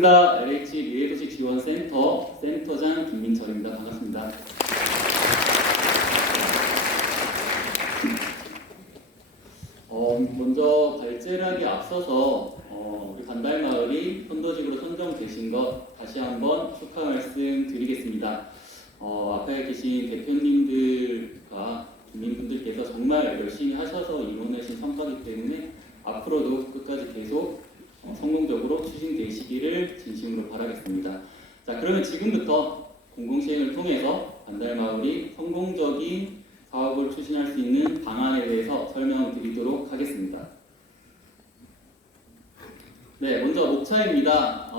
반갑습니다. LH 미래도시 지원센터 센터장 김민철입니다. 반갑습니다. 먼저 발제락에 앞서서 우리 반달마을이 선도직으로 선정되신 것 다시 한번 축하 말씀 드리겠습니다. 앞에 계신 대표님들과 주민분들께서 정말 열심히 하셔서 이뤄내신 성과이기 때문에 앞으로도 끝까지 계속 성공적으로 추진되시기를 진심으로 바라겠습니다. 자, 그러면 지금부터 공공시행을 통해서 반달마을이 성공적인 사업을 추진할 수 있는 방안에 대해서 설명드리도록 하겠습니다. 네, 먼저 목차입니다.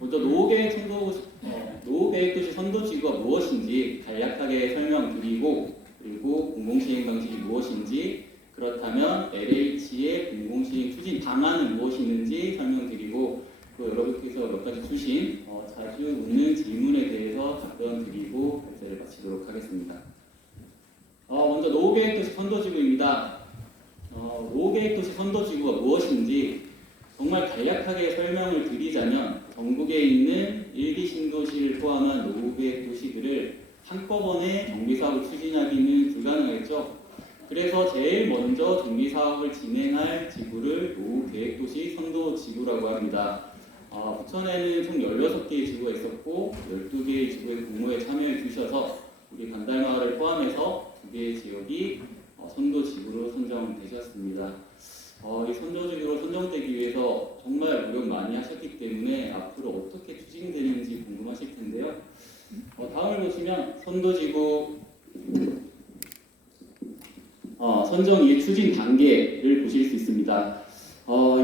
먼저 노후계획도시 선도지구가 무엇인지 간략하게 설명드리고, 그리고 공공시행 방식이 무엇인지, 그렇다면 LH의 공공시행 추진 방안은 무엇이 있는지 설명드리고, 또 여러분께서 몇 가지 주신 자주 묻는 질문에 대해서 답변드리고 발제를 마치도록 하겠습니다. 먼저 노후계획도시 선도지구입니다. 노후계획도시 선도지구가 무엇인지 정말 간략하게 설명을 드리자면, 전국에 있는 일기 신도시를 포함한 노후계획도시들을 한꺼번에 정비사업을 추진하기는 불가능하겠죠. 그래서 제일 먼저 정비사업을 진행할 지구를 노후계획도시 선도지구라고 합니다. 부천에는 총 16개의 지구가 있었고 12개의 지구의 공모에 참여해 주셔서 우리 반달마을을 포함해서 2개의 지역이 선도지구로 선정되셨습니다. 이 선도지구로 선정되기 위해서 정말 노력 많이 하셨기 때문에 앞으로 어떻게 추진되는지 궁금하실 텐데요. 다음을 보시면 선도지구 선정 이후 추진 단계를 보실 수 있습니다.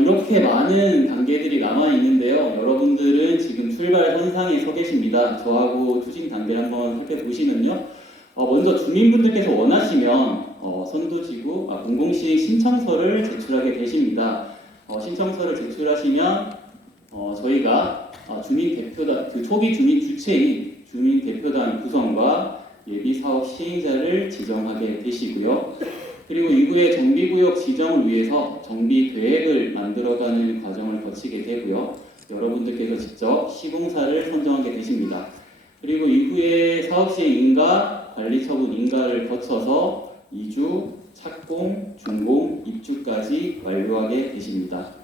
이렇게 많은 단계들이 남아 있는데요. 여러분들은 지금 출발 선상에 서 계십니다. 저하고 추진 단계를 한번 살펴보시면요. 먼저 주민분들께서 원하시면 선도지구 공공시행 신청서를 제출하게 되십니다. 신청서를 제출하시면 저희가 주민대표단, 초기 주민 주체인 주민대표단 구성과 예비사업 시행자를 지정하게 되시고요. 그리고 이후에 정비구역 지정을 위해서 정비계획을 만들어가는 과정을 거치게 되고요. 여러분들께서 직접 시공사를 선정하게 되십니다. 그리고 이후에 사업시행 인가, 관리처분 인가를 거쳐서 이주, 착공, 준공, 입주까지 완료하게 되십니다.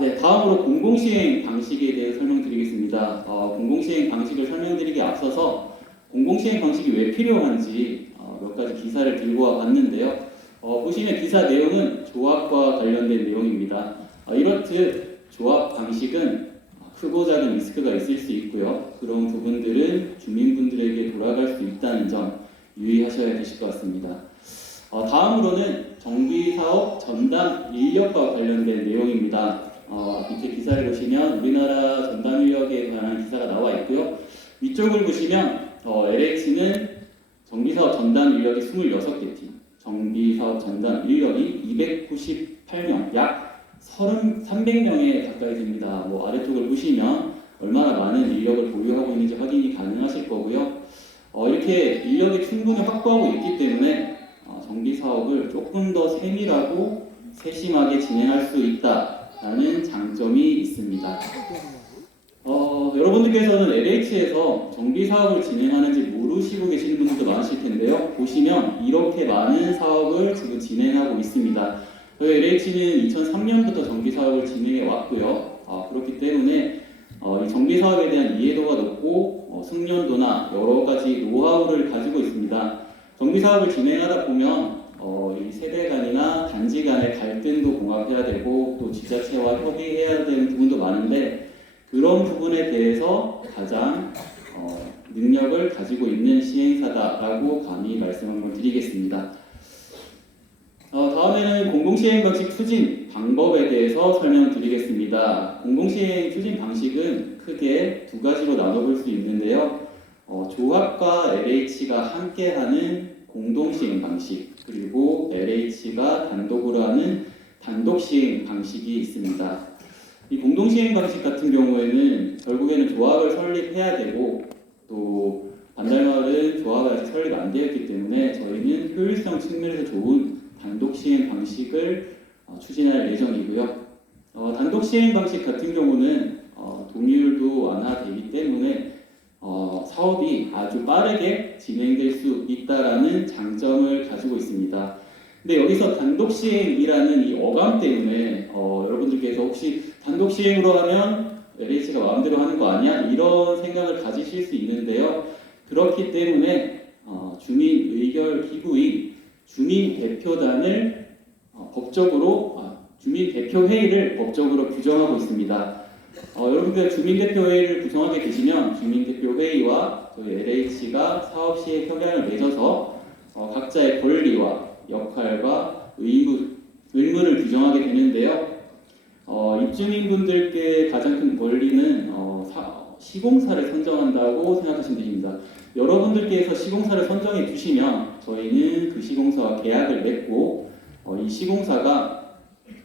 네, 다음으로 공공시행 방식에 대해 설명드리겠습니다. 공공시행 방식을 설명드리기에 앞서서 공공시행 방식이 왜 필요한지 몇 가지 기사를 들고 와 봤는데요. 보시면 기사 내용은 조합과 관련된 내용입니다. 이렇듯 조합 방식은 크고 작은 리스크가 있을 수 있고요. 그런 부분들은 주민분들에게 돌아갈 수 있다는 점 유의하셔야 되실 것 같습니다. 다음으로는 정비사업 전담 인력과 관련된 내용입니다. 밑에 기사를 보시면 우리나라 전담 인력에 관한 기사가 나와 있고요. 위쪽을 보시면 LH는 정비사업 전담 인력이 26개 팀, 정비사업 전담 인력이 298명, 약 300명에 가까이 됩니다. 아래쪽을 보시면 얼마나 많은 인력을 보유하고 있는지 확인이 가능하실 거고요. 이렇게 인력이 충분히 확보하고 있기 때문에 정비사업을 조금 더 세밀하고 세심하게 진행할 수 있다라는 장점이 있습니다. 여러분들께서는 LH에서 정비사업을 진행하는지 모르시고 계시는 분들도 많으실 텐데요. 보시면 이렇게 많은 사업을 지금 진행하고 있습니다. 저희 LH는 2003년부터 정비사업을 진행해 왔고요. 그렇기 때문에 이 정비사업에 대한 이해도가 높고 숙련도나 여러 가지 노하우를 가지고 있습니다. 정비사업을 진행하다 보면 이 세대 간이나 단지 간의 갈등도 봉합해야 되고 또 지자체와 협의해야 되는 부분도 많은데, 그런 부분에 대해서 가장 능력을 가지고 있는 시행사다라고 감히 말씀 한번 드리겠습니다. 다음에는 공공시행 방식 추진 방법에 대해서 설명드리겠습니다. 공공시행 추진 방식은 크게 두 가지로 나눠볼 수 있는데요. 조합과 LH가 함께하는 공동시행 방식, 그리고 LH가 단독으로 하는 단독시행 방식이 있습니다. 이 공동시행 방식 같은 경우에는 결국에는 조합을 설립해야 되고, 또 반달마을은 조합이 아직 설립 안 되었기 때문에 저희는 효율성 측면에서 좋은 단독시행 방식을 추진할 예정이고요. 단독시행 방식 같은 경우는 사업이 아주 빠르게 진행될 수 있다라는 장점을 가지고 있습니다. 근데 여기서 단독 시행이라는 이 어감 때문에 여러분들께서 혹시 단독 시행으로 하면 LH가 마음대로 하는 거 아니야? 이런 생각을 가지실 수 있는데요. 그렇기 때문에 주민 의결 기구인 주민 대표단을 주민 대표 회의를 법적으로 규정하고 있습니다. 여러분들 주민 대표 회의를 구성하게 되시면 주민 대표 회의와 저희 LH가 사업 시행 협약을 맺어서 각자의 권리와 역할과 의무를 규정하게 되는데요. 입주민분들께 가장 큰 권리는 시공사를 선정한다고 생각하시면 됩니다. 여러분들께서 시공사를 선정해 주시면 저희는 그 시공사와 계약을 맺고 이 시공사가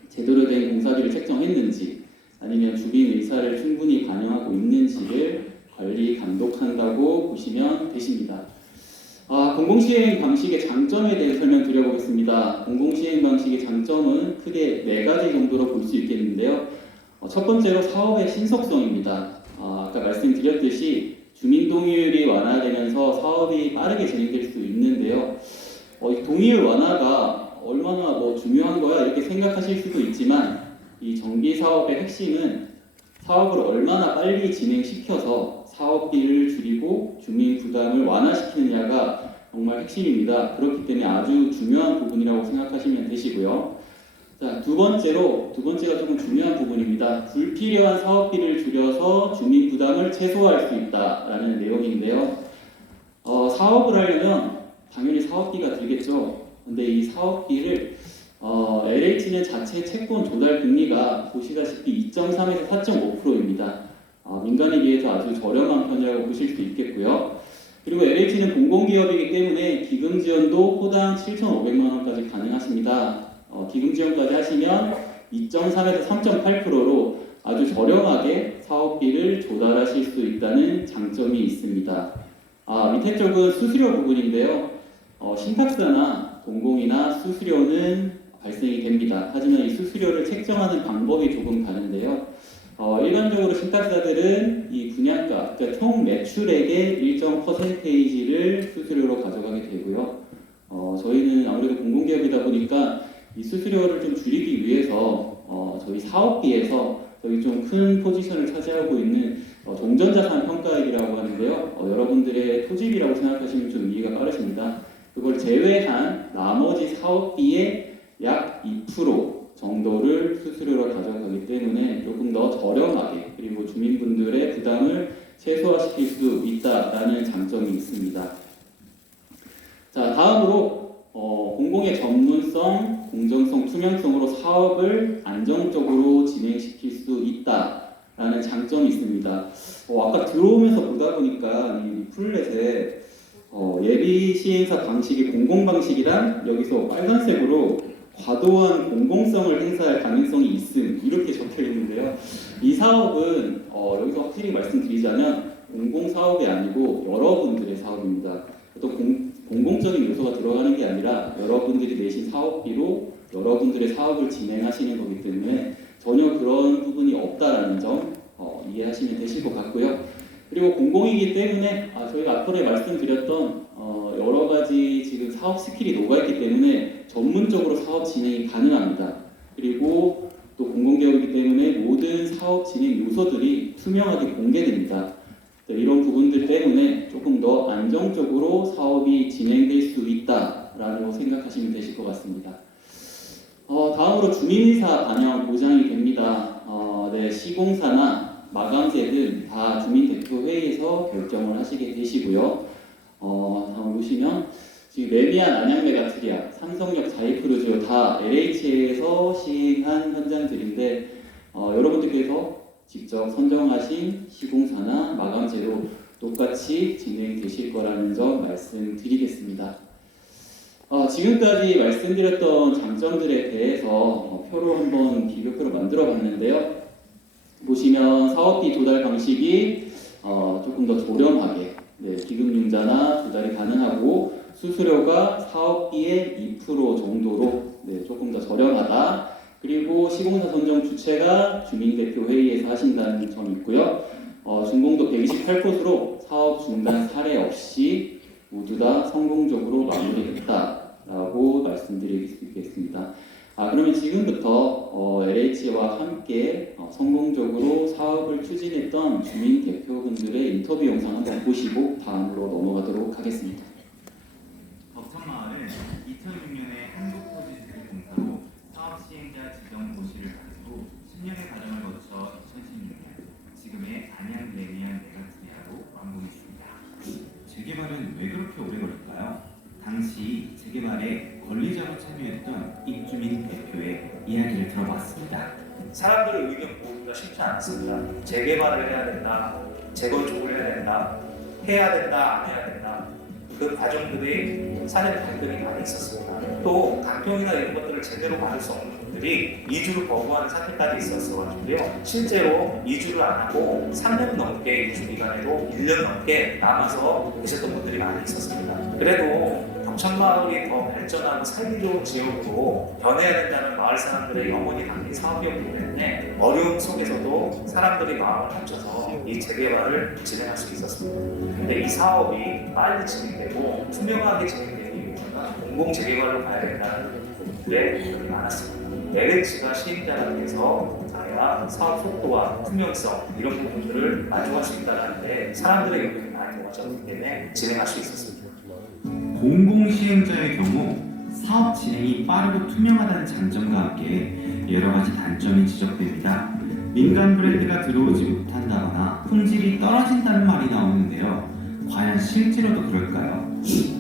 제대로 된 공사비를 책정했는지 아니면 주민 의사를 충분히 반영하고 있는지를 관리 감독한다고 보시면 되십니다. 공공시행 방식의 장점에 대해 설명드려보겠습니다. 공공시행 방식의 장점은 크게 4가지 정도로 볼 수 있겠는데요. 첫 번째로 사업의 신속성입니다. 아까 말씀드렸듯이 주민 동의율이 완화되면서 사업이 빠르게 진행될 수 있는데요. 이 동의율 완화가 얼마나 중요한 거야 이렇게 생각하실 수도 있지만 이 정비 사업의 핵심은 사업을 얼마나 빨리 진행시켜서 사업비를 줄이고 주민 부담을 완화시키느냐가 정말 핵심입니다. 그렇기 때문에 아주 중요한 부분이라고 생각하시면 되시고요. 자, 두 번째가 조금 중요한 부분입니다. 불필요한 사업비를 줄여서 주민 부담을 최소화할 수 있다라는 내용인데요. 사업을 하려면 당연히 사업비가 들겠죠. 근데 이 사업비를 LH는 자체 채권 조달 금리가 보시다시피 2.3에서 4.5%입니다. 민간에 비해서 아주 저렴한 편이라고 보실 수 있겠고요. 그리고 LH는 공공기업이기 때문에 기금 지원도 호당 7,500만 원까지 가능하십니다. 기금 지원까지 하시면 2.3에서 3.8%로 아주 저렴하게 사업비를 조달하실 수 있다는 장점이 있습니다. 밑에 쪽은 수수료 부분인데요. 신탁사나 공공이나 수수료는 발생이 됩니다. 하지만 이 수수료를 책정하는 방법이 조금 다른데요. 일반적으로 신탁사들은 이 분양가, 그러니까 총 매출액의 일정 퍼센테이지를 수수료로 가져가게 되고요. 저희는 아무래도 공공기업이다 보니까 이 수수료를 좀 줄이기 위해서 저희 사업비에서 저희 좀 큰 포지션을 차지하고 있는 종전자산 평가액이라고 하는데요. 여러분들의 토지비라고 생각하시면 좀 이해가 빠르십니다. 그걸 제외한 나머지 사업비의 약 2% 정도를 수수료로 가져가기 때문에 조금 더 저렴하게 그리고 주민분들의 부담을 최소화시킬 수 있다라는 장점이 있습니다. 자, 다음으로 공공의 전문성, 공정성, 투명성으로 사업을 안정적으로 진행시킬 수 있다라는 장점이 있습니다. 아까 들어오면서 보다 보니까 이 리플렛에 예비 시행사 방식이 공공 방식이란 여기서 빨간색으로 과도한 공공성을 행사할 가능성이 있음 이렇게 적혀 있는데요. 이 사업은 여기서 확실히 말씀드리자면 공공 사업이 아니고 여러분들의 사업입니다. 또 공공적인 요소가 들어가는 게 아니라 여러분들이 내신 사업비로 여러분들의 사업을 진행하시는 거기 때문에 전혀 그런 부분이 없다라는 점 이해하시면 되실 것 같고요. 그리고 공공이기 때문에 저희가 앞으로 말씀드렸던 여러 가지 지금 사업 스킬이 녹아있기 때문에 전문적으로 사업 진행이 가능합니다. 그리고 또 공공기업이기 때문에 모든 사업 진행 요소들이 투명하게 공개됩니다. 이런 부분들 때문에 조금 더 안정적으로 사업이 진행될 수 있다라고 생각하시면 되실 것 같습니다. 다음으로 주민의사 반영 보장이 됩니다. 시공사나 마감재 등 다 주민대표회의에서 결정을 하시게 되시고요. 다음 보시면 지금 레미안, 안양메가트리아, 삼성역, 자이크루즈 다 LH에서 시행한 현장들인데 여러분들께서 직접 선정하신 시공사나 마감재로 똑같이 진행되실 거라는 점 말씀드리겠습니다. 지금까지 말씀드렸던 장점들에 대해서 표로 한번 비교표로 만들어 봤는데요. 보시면 사업비 조달 방식이 조금 더 저렴하게 기금융자나 조달이 가능하고 수수료가 사업비의 2% 정도로 조금 더 저렴하다. 그리고 시공사 선정 주체가 주민대표회의에서 하신다는 점이 있고요. 준공도 128곳으로 사업 중단 사례 없이 모두 다 성공적으로 마무리했다라고 말씀드릴 수 있겠습니다. 그러면 지금부터 LH와 함께 성공적으로 사업을 추진했던 주민 대표분들의 인터뷰 영상 한번 보시고 다음으로 넘어가도록 하겠습니다. 덕천마을은 2006년에 한국토지주택공사로 사업 시행자 지정 고시를 가지고 10년의 과정을 거쳐 2016년 지금의 안양 레미안 메가트리아로 완공했습니다. 재개발은 왜 그렇게 오래 걸릴까요? 당시 재개발에 권리자로 참여했던 입주민 대표의 이야기를 들어봤습니다. 사람들의 의견 모두가 쉽지 않습니다. 재개발을 해야 된다, 재건축을 해야 된다, 해야 된다, 안 해야 된다. 그 과정들이 사례 갈등이 많이 있었습니다. 또 강평이나 이런 것들을 제대로 받을 수 없는 분들이 이주를 거부하는 사태까지 있었어가지고요. 실제로 이주를 안 하고 3년 넘게 이주 기간에도 1년 넘게 남아서 계셨던 분들이 많이 있었습니다. 그래도 덕천마을이 더 발전하고 살기 좋은 지역으로 변해야 된다는 마을 사람들의 영혼이 담긴 사업이었기 때문에 어려움 속에서도 사람들이 마음을 합쳐서 이 재개발을 진행할 수 있었습니다. 근데 이 사업이 빨리 진행되고 투명하게 진행되기 위해서는 공공 재개발로 가야 된다는 분들의 의견이 많았습니다. LH가 시행자가 돼서 자기와 사업 속도와 투명성 이런 부분들을 만족할 수 있다는데 사람들의 의견이 많이 모아졌기 때문에 진행할 수 있었습니다. 공공시행자의 경우 사업 진행이 빠르고 투명하다는 장점과 함께 여러 가지 단점이 지적됩니다. 민간 브랜드가 들어오지 못한다거나 품질이 떨어진다는 말이 나오는데요. 과연 실제로도 그럴까요?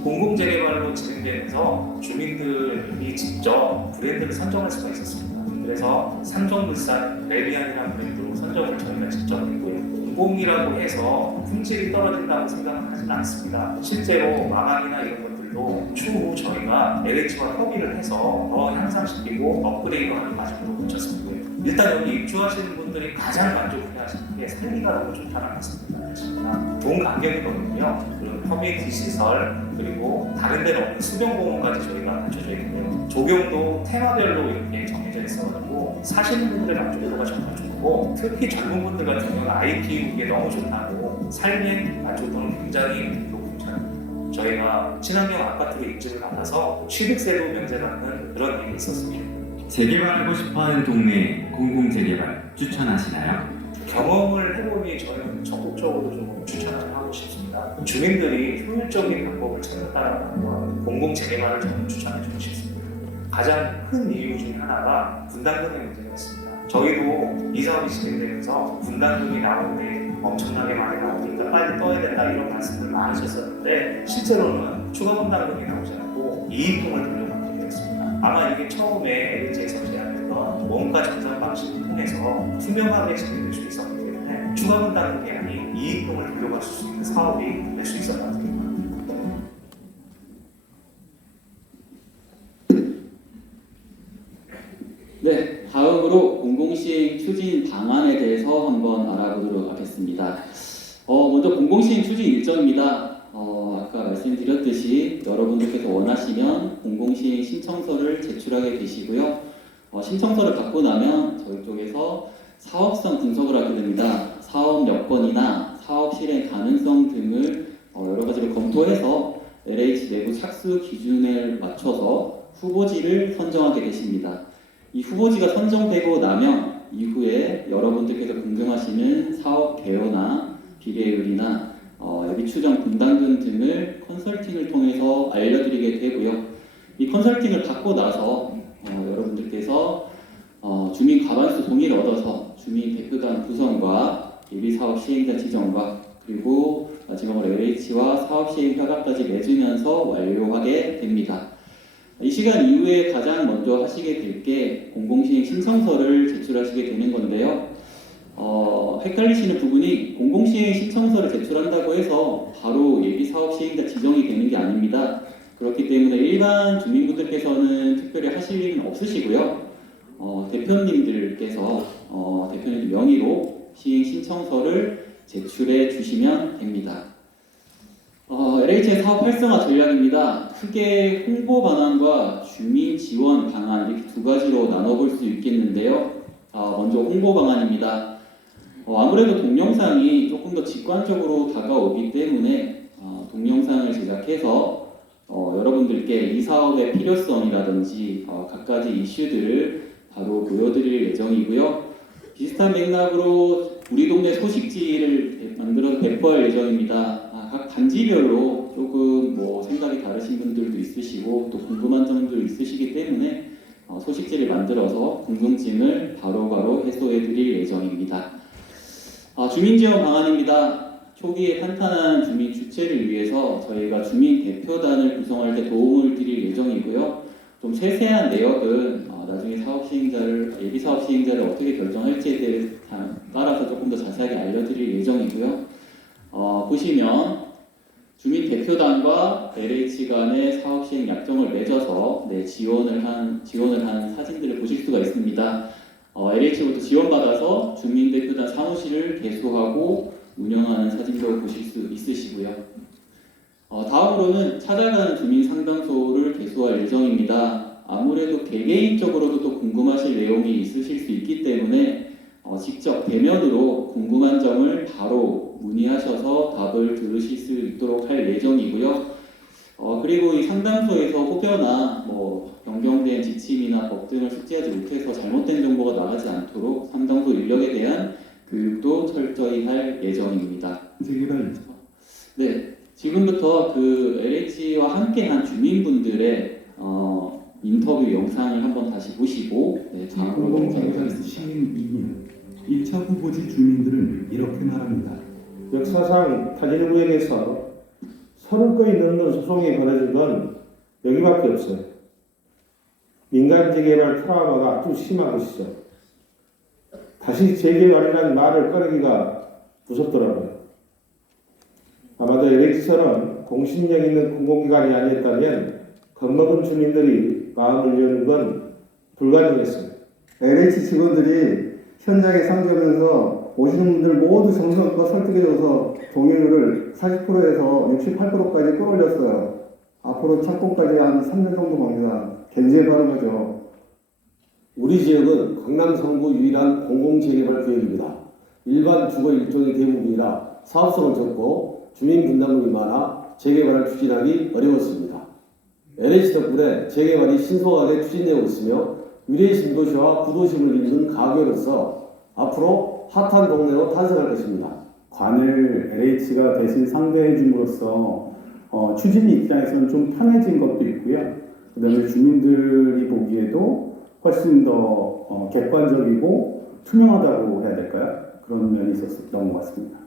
공공재개발로 진행되면서 주민들이 직접 브랜드를 선정할 수가 있었습니다. 그래서 삼성물산, 레미안이라는 브랜드로 선정을 저희가 직접 했고요. 공공이라고 해서 품질이 떨어진다고 생각은 하진 않습니다. 실제로 마감이나 이런 것들도 추후 저희가 LH와 협의를 해서 더 향상시키고 업그레이드하는 과정으로 거쳤습니다. 일단 여기 입주하시는 분들이 가장 만족해하시는 게 살기가 너무 좋다는 말씀입니다. 좋은 환경이거든요. 그리고 커뮤니티 시설 그리고 다른 데는 없는 수변공원까지 저희가 갖춰져 있고요. 조경도 테마별로 이렇게 정해져 있어가지고 사시는 분들의 만족도가 정말 좋고 특히 젊은 분들 같은 경우는 아이 키우기에 너무 좋다고 삶의 만족도는 굉장히 높습니다. 저희가 친환경 아파트로 입주를 받아서 취득세도 면제받는 그런 일이 있었습니다. 재개발하고 싶어하는 동네 공공재개발 추천하시나요? 경험을 해보니 저희는 적극적으로 좀 추천을 하고 싶습니다. 주민들이 효율적인 방법을 찾는다는 공공재개발을 저는 추천해 주고 싶습니다. 가장 큰 이유 중에 하나가 분담금의 문제가 있습니다. 저희도 이 사업이 진행되면서 분담금이 나오는데 엄청나게 많이 나오니까 빨리 떠야 된다 이런 말씀을 많으셨었는데 실제로는 추가 분담금이 나오지 않고 이익금을 돌려받게 되었습니다. 아마 이게 처음에 LH에서 제안했던 원가 정산 방식을 통해서 투명하게 진행될 수 있었기 때문에 추가 분담금이 아닌 이익금을 돌려받을 수 있는 사업이 될 수 있었던 것 같습니다. 네, 다음으로 공공시행 추진 방안에 대해서 한번 알아보도록 하겠습니다. 먼저 공공시행 추진 일정입니다. 아까 말씀드렸듯이 여러분들께서 원하시면 공공시행 신청서를 제출하게 되시고요. 신청서를 받고 나면 저희 쪽에서 사업성 분석을 하게 됩니다. 사업 여건이나 사업 실행 가능성 등을 여러 가지를 검토해서 LH 내부 착수 기준에 맞춰서 후보지를 선정하게 되십니다. 이 후보지가 선정되고 나면 이후에 여러분들께서 궁금하시는 사업 개요나 비례율이나 예비 추정 분담금 등을 컨설팅을 통해서 알려드리게 되고요. 이 컨설팅을 받고 나서 여러분들께서 주민 과반수 동의를 얻어서 주민 대표단 구성과 예비 사업 시행자 지정과 그리고 마지막으로 LH와 사업 시행 협약까지 맺으면서 완료하게 됩니다. 이 시간 이후에 가장 먼저 하시게 될 게 공공시행 신청서를 제출하시게 되는 건데요. 헷갈리시는 부분이 공공시행 신청서를 제출한다고 해서 바로 예비사업 시행자 지정이 되는 게 아닙니다. 그렇기 때문에 일반 주민분들께서는 특별히 하실 일은 없으시고요. 대표님들께서 대표님 명의로 시행 신청서를 제출해 주시면 됩니다. LH의 사업 활성화 전략입니다. 크게 홍보 방안과 주민 지원 방안 이렇게 두 가지로 나눠볼 수 있겠는데요. 먼저 홍보 방안입니다. 아무래도 동영상이 조금 더 직관적으로 다가오기 때문에 동영상을 제작해서 여러분들께 이 사업의 필요성이라든지 갖가지 이슈들을 바로 보여드릴 예정이고요. 비슷한 맥락으로 우리 동네 소식지를 만들어서 배포할 예정입니다. 각 단지별로 조금 생각이 다르신 분들도 있으시고 또 궁금한 점도 있으시기 때문에 소식지를 만들어서 궁금증을 바로바로 해소해드릴 예정입니다. 주민지원 방안입니다. 초기에 탄탄한 주민 주체를 위해서 저희가 주민 대표단을 구성할 때 도움을 드릴 예정이고요. 좀 세세한 내역은 나중에 예비 사업 시행자를 어떻게 결정할지에 따라서 조금 더 자세하게 알려드릴 예정이고요. 보시면 주민 대표단과 LH 간의 사업 시행 약정을 맺어서 지원을 한 사진들을 보실 수가 있습니다. LH부터 지원받아서 주민 대표단 사무실을 개소하고 운영하는 사진도 보실 수 있으시고요. 다음으로는 찾아가는 주민 상담소를 개소할 예정입니다. 아무래도 개개인적으로도 또 궁금하실 내용이 있으실 수 있기 때문에 직접 대면으로 궁금한 점을 바로 문의하셔서 답을 들으실 수 있도록 할 예정이고요. 그리고 이 상담소에서 혹여나 변경된 지침이나 법 등을 숙지하지 못해서 잘못된 정보가 나가지 않도록 상담소 인력에 대한 교육도 철저히 할 예정입니다. 네, 지금부터 그 LH와 함께한 주민분들의 인터뷰 영상을 한번 다시 보시고 다음으로 공공재개발 시행 2년 1차 후보지 주민들은 이렇게 말합니다. 역사상 타진구역에서 30건이 넘는 소송이 벌어진 건 여기밖에 없어요. 민간 재개발 트라우마가 아주 심한 것이죠. 다시 재개발이라는 말을 꺼내기가 무섭더라고요. 아마도 LH처럼 공신력 있는 공공기관이 아니었다면 겁먹은 주민들이 마음을 여는 건 불가능했어요. LH 직원들이 현장에 상주하면서 오시는 분들 모두 정성껏 설득해줘서 동의율을 40%에서 68%까지 끌어올렸어요. 앞으로 착공까지 한 3년 정도 겁니다. 굉장히 빠른 거죠. 우리 지역은 강남 성구 유일한 공공재개발 구역입니다. 일반 주거 일종의 대부분이라 사업성은 적고 주민 분담금이 많아 재개발을 추진하기 어려웠습니다. LH 덕분에 재개발이 신속하게 추진되고 있으며 위례 신도시와 구도심을 잇는 가게로서 앞으로 핫한 동네로 탄생할 것입니다. 관을 LH가 대신 상대해 줌으로써 추진 입장에서는 좀 편해진 것도 있고요. 그다음에 주민들이 보기에도 훨씬 더 객관적이고 투명하다고 해야 될까요? 그런 면이 있었던 것 같습니다.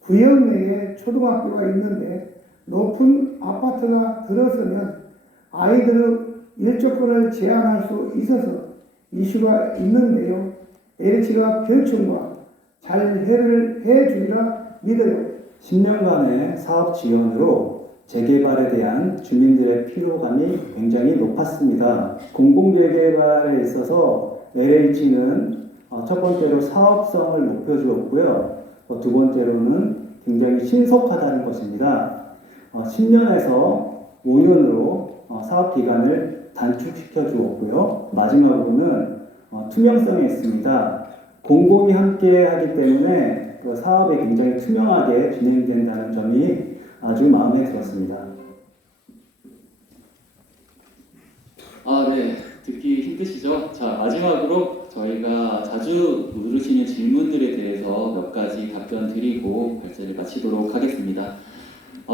구역 내에 초등학교가 있는데 높은 아파트가 들어서면 아이들의 일조권을 제한할 수 있어서 이슈가 있는데요. LH가 별청과 잘 해를 해주리라 믿어요. 10년간의 사업 지원으로 재개발에 대한 주민들의 피로감이 굉장히 높았습니다. 공공재개발에 있어서 LH는 첫 번째로 사업성을 높여주었고요. 두 번째로는 굉장히 신속하다는 것입니다. 10년에서 5년으로 사업 기간을 단축시켜 주었고요. 마지막으로는 투명성이 있습니다. 공공이 함께 하기 때문에 그 사업이 굉장히 투명하게 진행된다는 점이 아주 마음에 들었습니다. 네, 듣기 힘드시죠? 자, 마지막으로 저희가 자주 물으시는 질문들에 대해서 몇 가지 답변 드리고 발제를 마치도록 하겠습니다.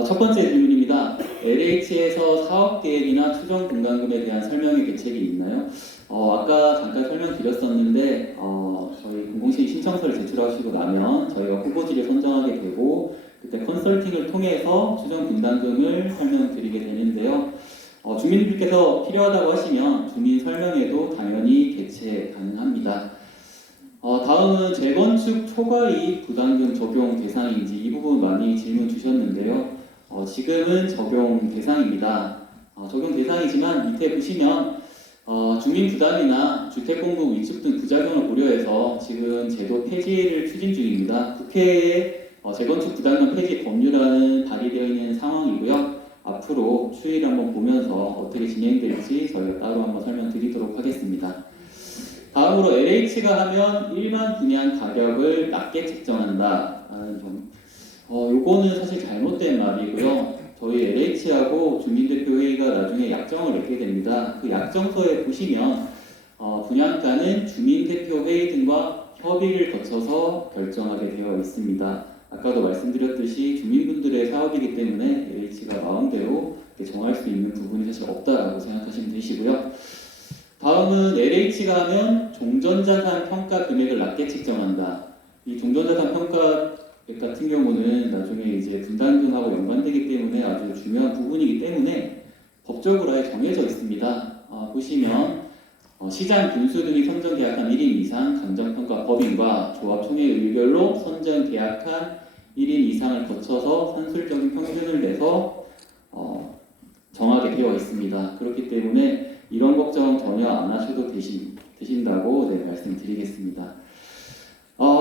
첫 번째 질문입니다. LH에서 사업 계획이나 추정 분담금에 대한 설명의 대책이 있나요? 아까 잠깐 설명드렸었는데 저희 공공시행 신청서를 제출하시고 나면 저희가 후보지를 선정하게 되고 그때 컨설팅을 통해서 추정 분담금을 설명드리게 되는데요. 주민들께서 필요하다고 하시면 주민 설명회도 당연히 개최 가능합니다. 다음은 재건축 초과이익 부담금 적용 대상인지 이 부분 많이 질문 주셨는데요. 지금은 적용 대상입니다. 적용 대상이지만 밑에 보시면 주민 부담이나 주택공급 위축 등 부작용을 고려해서 지금 제도 폐지를 추진 중입니다. 국회에 재건축 부담금 폐지 법률안은 발의되어 있는 상황이고요. 앞으로 추이를 한번 보면서 어떻게 진행될지 저희가 따로 한번 설명드리도록 하겠습니다. 다음으로 LH가 하면 일반 분양 가격을 낮게 책정한다 하는 점. 요거는 사실 잘못된 말이고요. 저희 LH하고 주민대표회의가 나중에 약정을 맺게 됩니다. 그 약정서에 보시면 분양가는 주민대표회의 등과 협의를 거쳐서 결정하게 되어 있습니다. 아까도 말씀드렸듯이 주민분들의 사업이기 때문에 LH가 마음대로 정할 수 있는 부분이 사실 없다라고 생각하시면 되시고요. 다음은 LH가 하면 종전자산 평가 금액을 낮게 책정한다. 이 종전자산 평가 같은 경우는 나중에 이제 분담금하고 연관되기 때문에 아주 중요한 부분이기 때문에 법적으로 아예 정해져 있습니다. 보시면 시장 분수 등이 선정 계약한 1인 이상 감정평가 법인과 조합 총회 의결로 선정 계약한 1인 이상을 거쳐서 산술적인 평균을 내서 정하게 되어 있습니다. 그렇기 때문에 이런 걱정 전혀 안 하셔도 되신다고 말씀드리겠습니다.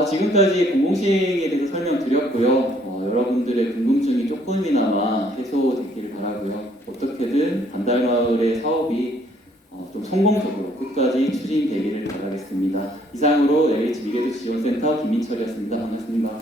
지금까지 공공시행에 대해서 설명드렸고요. 여러분들의 궁금증이 조금이나마 해소되기를 바라고요. 어떻게든 반달마을의 사업이 좀 성공적으로 끝까지 추진되기를 바라겠습니다. 이상으로 LH 미래도시지원센터 김민철이었습니다. 반갑습니다.